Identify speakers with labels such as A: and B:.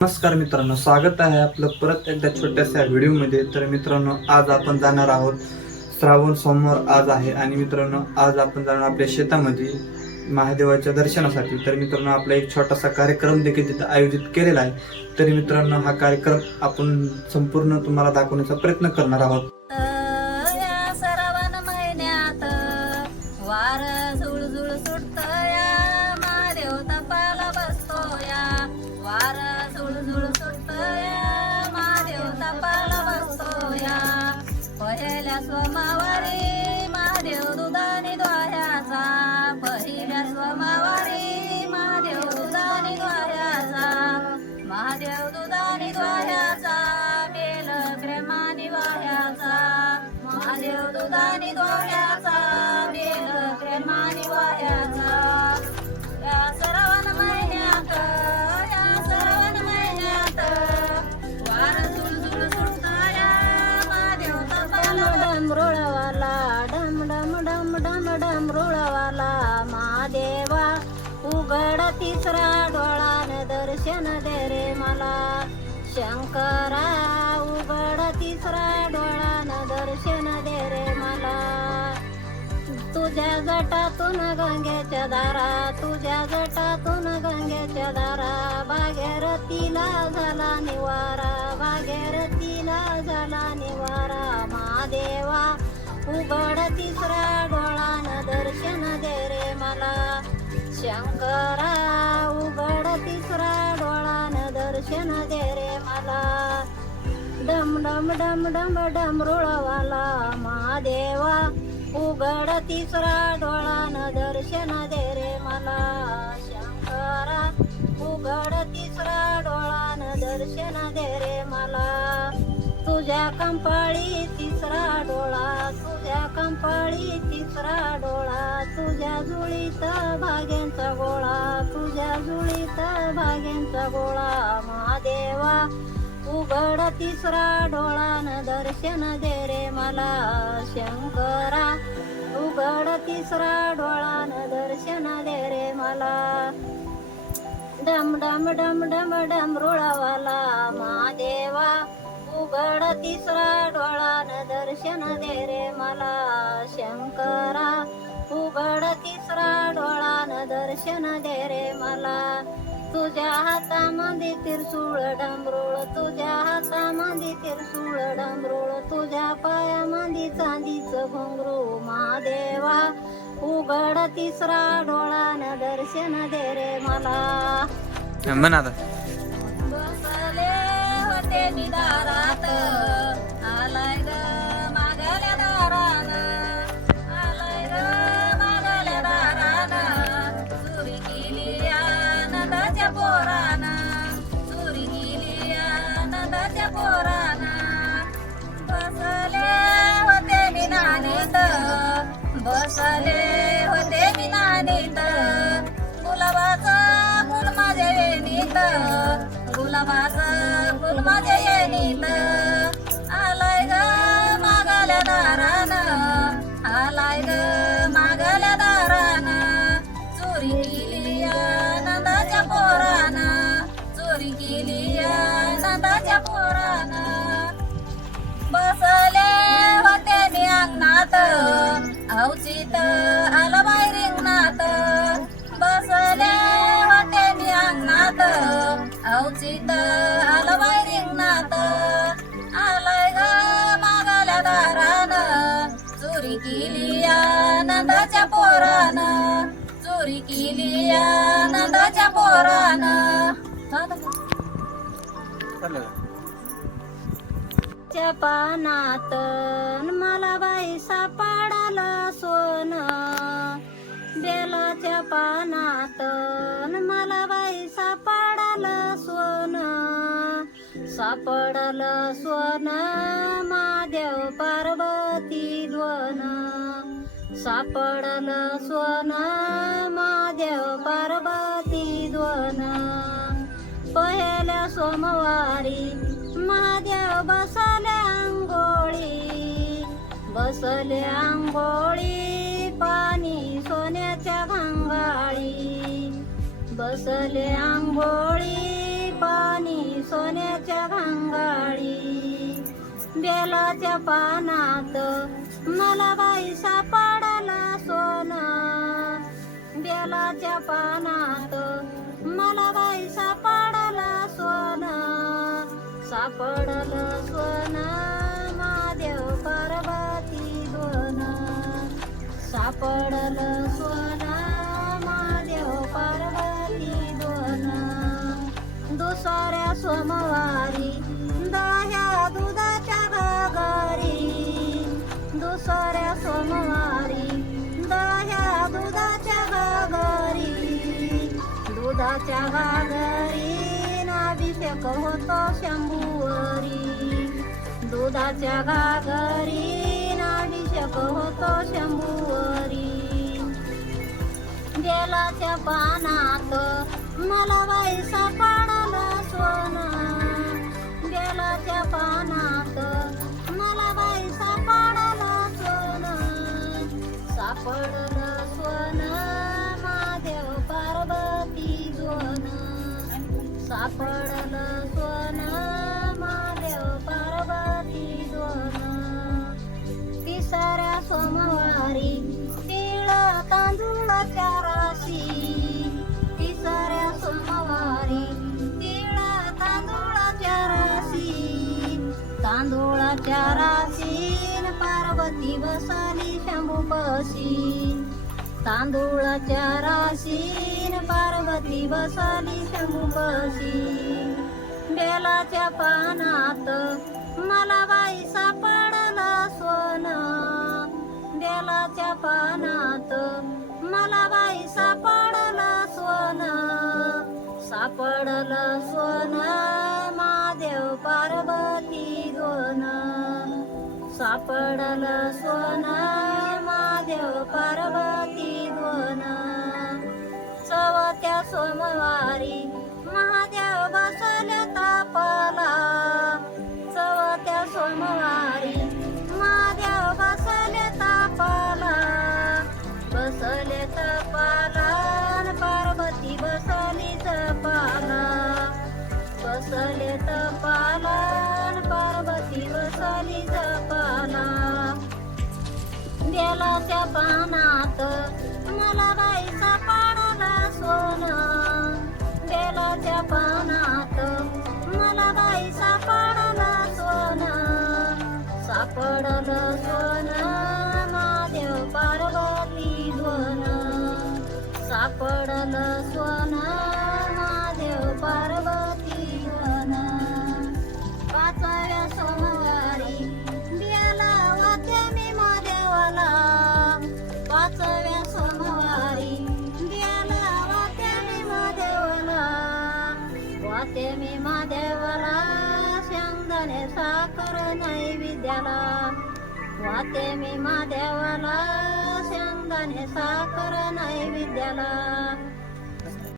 A: नमस्कार मित्रांनो स्वागत आहे आपलं परत एकदा छोट्याशा व्हिडिओमध्ये. तर मित्रांनो आज आपण जाणार आहोत. श्रावण सोमवार आज आहे आणि मित्रांनो आज आपण जाणार आपल्या शेतामध्ये महादेवाच्या दर्शनासाठी. तर मित्रांनो आपला एक छोटासा कार्यक्रम देखील तिथं आयोजित केलेला आहे. तरी मित्रांनो हा कार्यक्रम आपण संपूर्ण तुम्हाला दाखवण्याचा प्रयत्न करणार आहोत.
B: पहिल्या महादेव दुधाने द्वाऱ्याचा. पहिल्या सोमवारी महादेव दुधाने द्वाऱ्याचा. महादेव दुधाने द्वाऱ्याचा बेल प्रेमाने वाह्याचा महादेव दुधाने द्वाऱ्याचा डमरुळवाला डम डम डम डम डमरुळवाला महादेवा उघड तिसरा डोळान दर्शन दे रे मला शंकरा उघड तिसरा डोळान दर्शन दे रे मला तुझ्या जटातून गंगेच्या दारा तुझ्या जटातून गंगेच्या दारा भागीरथीला झाला निवारा भागीरथीला झाला निवारा उघड तिसरा डोळान दर्शन दे रे मला. शंकरा उघड तिसरा डोळान दर्शन दे रे मला. डम डम डम डम डमरुळवाला महादेवा. उघड तिसरा डोळान दर्शन दे रे मला. शंकरा उघड तिसरा डोळान दर्शन दे रे मला. तुझ्या कंपाळी तिसरा डोळा तुझ्या कंपाळी तिसरा डोळा तुझ्या जुळीत भाग्यांचा गोळा तुझ्या जुळीत भाग्यांचा गोळा. महादेवा उघड तिसरा डोळान दर्शन दे रे मला शंकरा. उघड तिसरा डोळान दर्शन दे रे मला. डम डम डम डम डम रुळवाला महादेवा. उघड तिसरा डोळान दर्शन दे रे मला शंकरा. उघड तिसरा डोळान दर्शन दे रे मला. तुझ्या हातामध्ये तिरसूळ डमरुळ तुझ्या हातामध्ये तिरसूळ डांबरूळ तुझ्या पायामध्ये चांदीचं घुंगरू महादेवा उघड तिसरा डोळान दर्शन दे रे मला. होते मी दारात आलाय ग मागाल्या दारान. आलाय ग मागल्या दारान. चोरी केली आनंदाच्या पोरान. चोरी केली आनंदाच्या पोरान. बसले होते मी नानीत बसले होते मी नानीत गुलाबाचा फुल माझ्या वेणीत. गुलाबाचा फुल पोरान चोरी केली आनंदाच्या पोरान. च्या पानात मला बाई सापडाला सोन. बेलाच्या पानात मला बाई सापडाला सोन. सापडलं सोन महादेव पार्वती दोन. सापडलं स्वन महादेव पार्वती द्वन. पहिल्या सोमवारी महादेव बसल्या आंघोळी. बसले आंघोळी पाणी सोन्याच्या भांगाळी बसले आंघोळी पाणी सोन्याच्या घांगाळी. बेलाच्या पानात मला बाई सापडला सोनं. बेलाच्या पानात मला बाई सापडला सोन. सापडलं सोन महादेव पार्वती दोन. सापडलं सोनं महादेव पार्वती दोन. दुसऱ्या सोमवारी दुधाच्या घागरी अभिषेक होतो शंभूवरी. दुधाच्या घागरी अभिषेक होतो शंभूवरी. गेलाच्या पानात मला बाई सापडला सोनं. गेलाच्या पानात सोमवारी तिळा तांदूळाच्या राशी तिसऱ्या सोमवारी तिळा तांदूळाच्या राशी तांदूळाच्या राशीन पार्वती बसाली शंभूपशी तांदूळाच्या राशीन पार्वती बसाली शंभूपशी बेलाच्या पानात मला बाई सापडला सोनं. बेलाच्या पानात. मला बाई सापडला सोनं. सापडलं सोन. महादेव पार्वती दोन सापडलं सोन. महादेव पार्वती दोन चवत्या सोमवारी बसले तपाला पार्वती बसली तपाला बसले तपाला पार्वती पार्वती बसली गेला त्या पानात सापडलं सोनं महादेव पार्वती पाचव्या सोमवारी बियाला वाते मी महादेवाला. पाचव्या सोमवारी बियाला वाते मी महादेवाला. वाते मी महादेवाला शेंगदाणे साखर नैवेद्याला. वाते मी महादेवाला शेंगदाणे साखर नैवेद्याला